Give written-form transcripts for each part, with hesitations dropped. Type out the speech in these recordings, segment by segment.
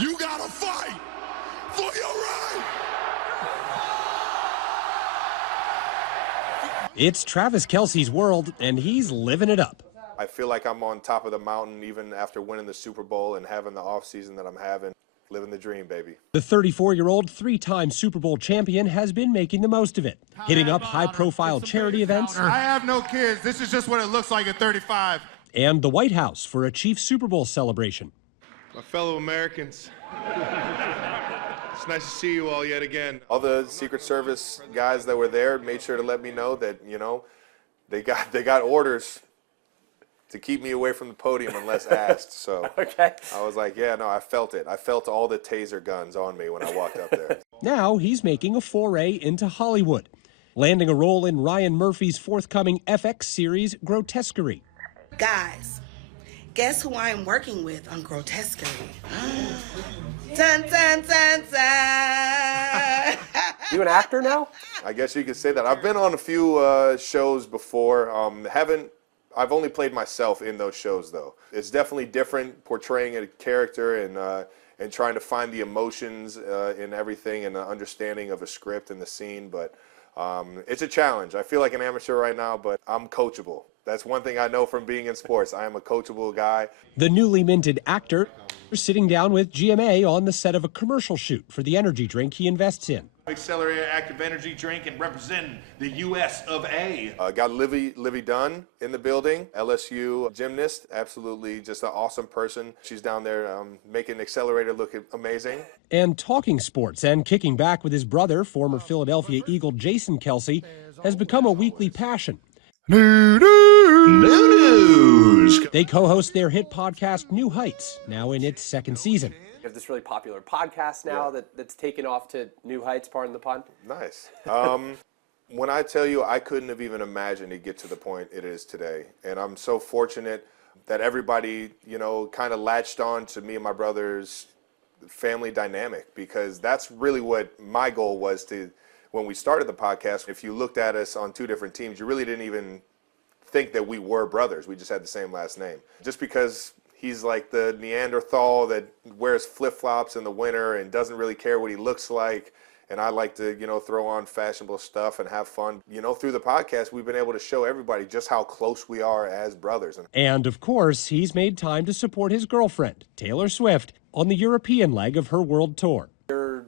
You gotta fight for your right. It's Travis Kelce's world, and he's living it up. I feel like I'm on top of the mountain even after winning the Super Bowl and having the offseason that I'm having. Living the dream, baby. The 34-year-old three-time Super Bowl champion has been making the most of it, hitting up high-profile charity events. I have no kids. This is just what it looks like at 35. And the White House for a Chiefs Super Bowl celebration. My fellow Americans, it's nice to see you all yet again. All the Secret Service guys that were there made sure to let me know that, you know, they got orders to keep me away from the podium unless asked. So Okay. I was like, yeah, no, I felt it. I felt all the taser guns on me when I walked up there. Now he's making a foray into Hollywood, landing a role in Ryan Murphy's forthcoming FX series, Grotesquerie. Guys, guess who I'm working with on Grotesquerie? Dun, dun, dun, dun. You an actor now? I guess you could say that. I've been on a few shows before. I've only played myself in those shows, though. It's definitely different portraying a character and trying to find the emotions in everything and the understanding of a script and the scene. But it's a challenge. I feel like an amateur right now, but I'm coachable. That's one thing I know from being in sports. I am a coachable guy. The newly minted actor sitting down with GMA on the set of a commercial shoot for the energy drink he invests in. Accelerated active energy drink and representing the U.S. of A. Got Livy Dunn in the building, LSU gymnast, absolutely just an awesome person. She's down there making Accelerator look amazing. And talking sports and kicking back with his brother, former Philadelphia Eagle Jason Kelce, has become a weekly passion. News. They co-host their hit podcast, New Heights, now in its second season. You have this really popular podcast now that's taken off to new heights, pardon the pun. Nice. When I tell you, I couldn't have even imagined it get to the point it is today. And I'm so fortunate that everybody, you know, kind of latched on to me and my brother's family dynamic, because that's really what my goal was when we started the podcast. If you looked at us on two different teams, you really didn't even think that we were brothers. We just had the same last name. Just because he's like the Neanderthal that wears flip-flops in the winter and doesn't really care what he looks like, and I like to, you know, throw on fashionable stuff and have fun. You know, through the podcast, we've been able to show everybody just how close we are as brothers. And, of course, he's made time to support his girlfriend, Taylor Swift, on the European leg of her world tour. Your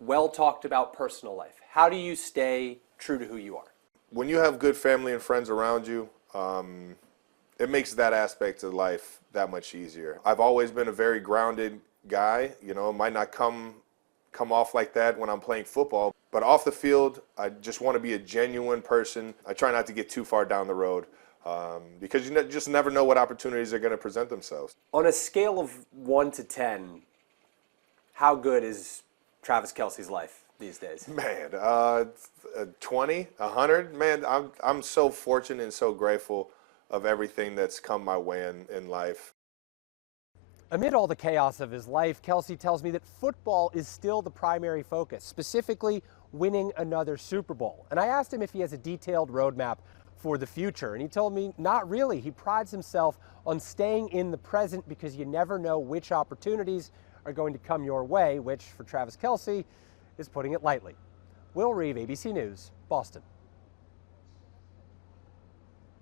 well-talked-about personal life. How do you stay true to who you are? When you have good family and friends around you, it makes that aspect of life that much easier. I've always been a very grounded guy. You know, it might not come off like that when I'm playing football, but off the field, I just want to be a genuine person. I try not to get too far down the road because you just never know what opportunities are going to present themselves. On a scale of 1 to 10, how good is Travis Kelce's life these days? Man, 20, 100. Man, I'm so fortunate and so grateful of everything that's come my way in life. Amid all the chaos of his life, Kelce tells me that football is still the primary focus, specifically winning another Super Bowl. And I asked him if he has a detailed roadmap for the future, and he told me not really. He prides himself on staying in the present because you never know which opportunities are going to come your way, which for Travis Kelce is putting it lightly. Will Reeve, ABC News, Boston.